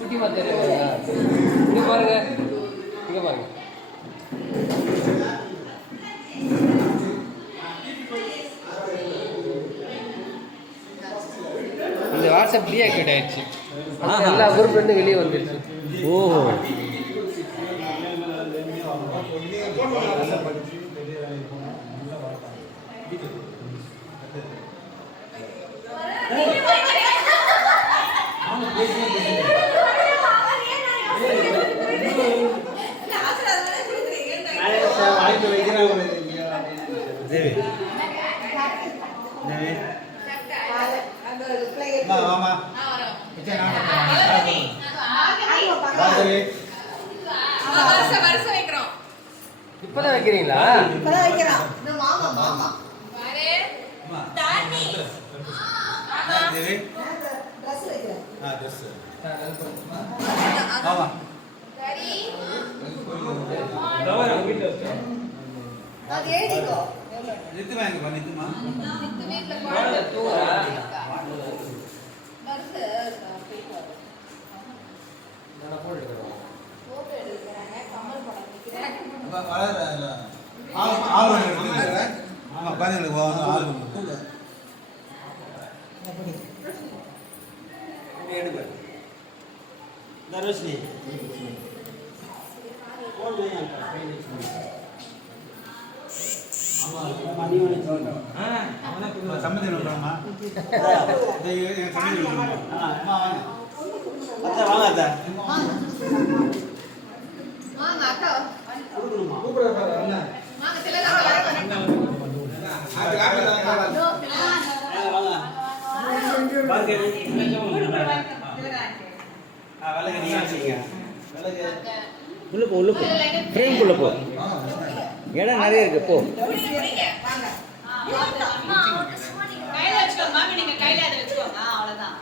குட்டி மாத்தரு இங்க பாருங்க. இங்க பாருங்க. இந்த வாட்ஸ்அப் டீஆக்டிவேட் ஆயிடுச்சு. எல்லா குரூப்ல இருந்து வெளியே வந்துருச்சு. ஓஹோ தேவி தேவி வா வாமா இச்சே நான் வா தேவி இப்பதான் வைக்கிறீங்களா? அம்மா தேவி நித்து வாங்க நித்துமா நான் போட்டு எடுக்கிறேன் வளர ஆள் ஆள் வந்து ஆமா குழந்தைங்களுக்கு போவாங்க ஆள் வந்து சம்மதி நோட்டாமா சம்மதி அம்மா வாங்க. அத்தை வாங்க அத்தை உள்ள போ. உள்ள போ. ஃப்ரேம்குள்ள போ இடம் நிறைய இருக்கு போ. கையில வச்சுக்கோங்க ஆ, அவ்வளவுதான்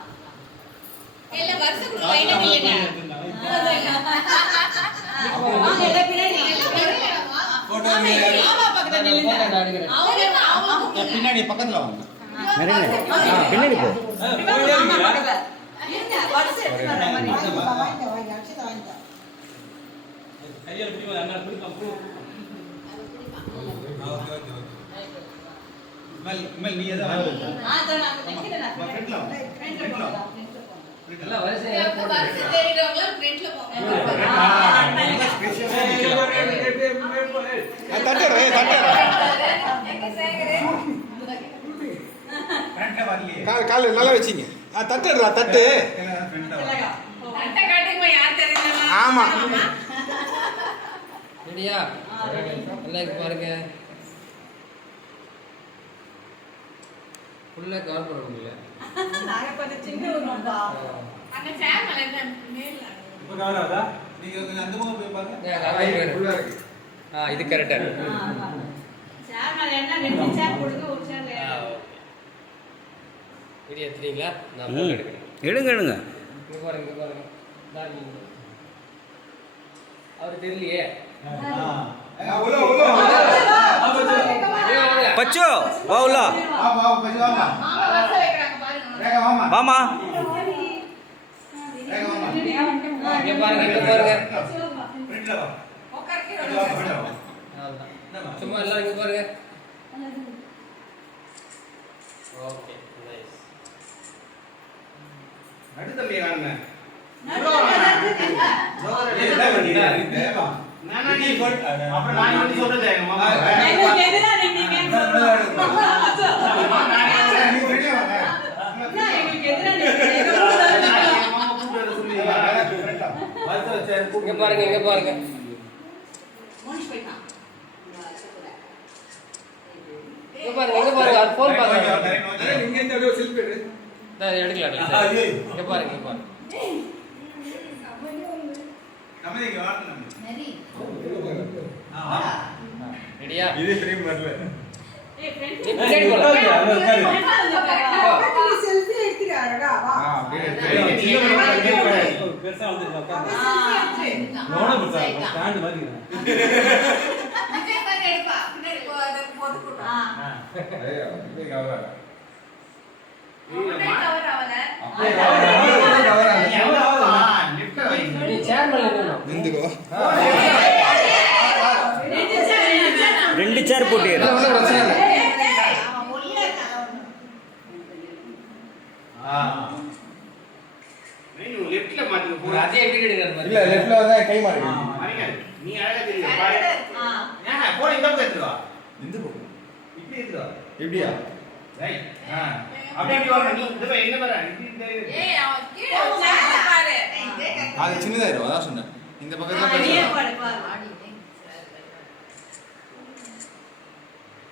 மல் மல் நீ எதை வாங்க ஆ, இதோ நான் நிக்கிறேன். ஃப்ரண்ட்ல ஃப்ரண்ட்ல ஃப்ரண்ட்ல ஃப்ரண்ட்ல போங்க. ஃப்ரண்ட்ல வரலையே கால் கால் நல்லா வச்சிங்க ஆ தட்டுடுறா தட்டு அட்டை காட்டுங்கம்மா, யார் தெரியுமா? ஆமா ரெடியா பாருங்க ஃபுல்லாக கவர் பண்ண முடியல. நாங்க கொஞ்சம் சின்ன உருவம்பா. அங்க சேர் மேல என்ன மேல. இப்போ கவராதா நீங்க கொஞ்சம் அந்த பக்கம் போய் பாருங்க. ஃபுல்லா இருக்கு. ஆ இது கரெக்டாக சேர் மேல என்ன? ரெண்டு சேர் போடுங்க ஒரு சேர்ல வீடியோ எடுத்துட்டீங்களா? நான் போட்டு எடுக்கிறேன். எடுங்க எடுங்க. இங்க பாருங்க இங்க பாருங்க. நான் நீங்க. அவரு தெரியலையே. ஆ. உள்ள உள்ள. பச்சு வா உள்ள. வாமா. சும்மா எல்லாம் இங்க பாருங்க ஓகே நைஸ் நான் வந்து சொல்றது இங்க பாருங்க இங்க பாருங்க. இங்க பாருங்க இங்க பாருங்க அவர் ஃபோன் பாருங்க இங்க இருந்து அப்படியே செல்ஃபி எடு நான் எடுக்கலாம். இங்க பாருங்க இங்க பாருங்க. நம்ம இங்க வாங்க ரெடியா இது ஃப்ரேம் வரல ஏய், சேர் போட்டு இல்லை. லெஃப்ட்ல வந்து கை மாறி நீ அழகா பாரு. போன இந்த பக்கம் எடுத்துட்டு வா. இந்த பக்கம். இப்படி எடுத்துட்டு வா. எப்படியா? ரைட் ஆ. அப்படியே அப்படி வா நீ இந்த பக்கம் என்ன வர இப்படி இந்த ஏய், அவன் கீழே உட்கார்ந்து பாரு. இதே கரெக்டா. அது சின்னதாயிரும் அதான் சொன்னேன். இந்த பக்கத்துல பாரு, பாரு. போல எத்தனை எடுத்துட்டு வர நாகவழியே தெரியுதா? காலத்தில் நாங்க போன ஏரியே நீ சொல்ல போன ஏரியே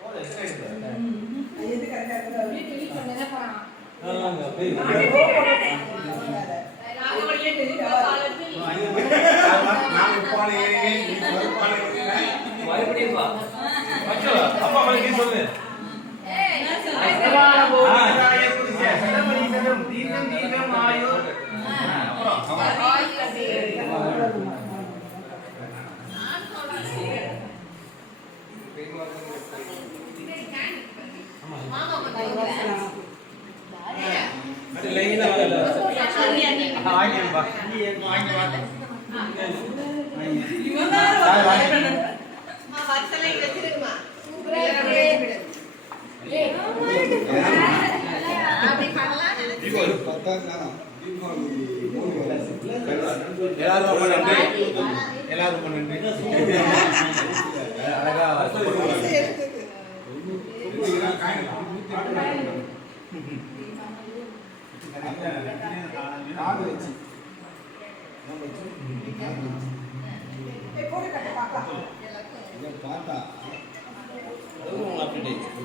மறுபடியும் அப்பா நீ சொல்லு எல்லாரும் ரொம்ப நன்றி தாத்தா அப்டேட் ஆயிடுச்சு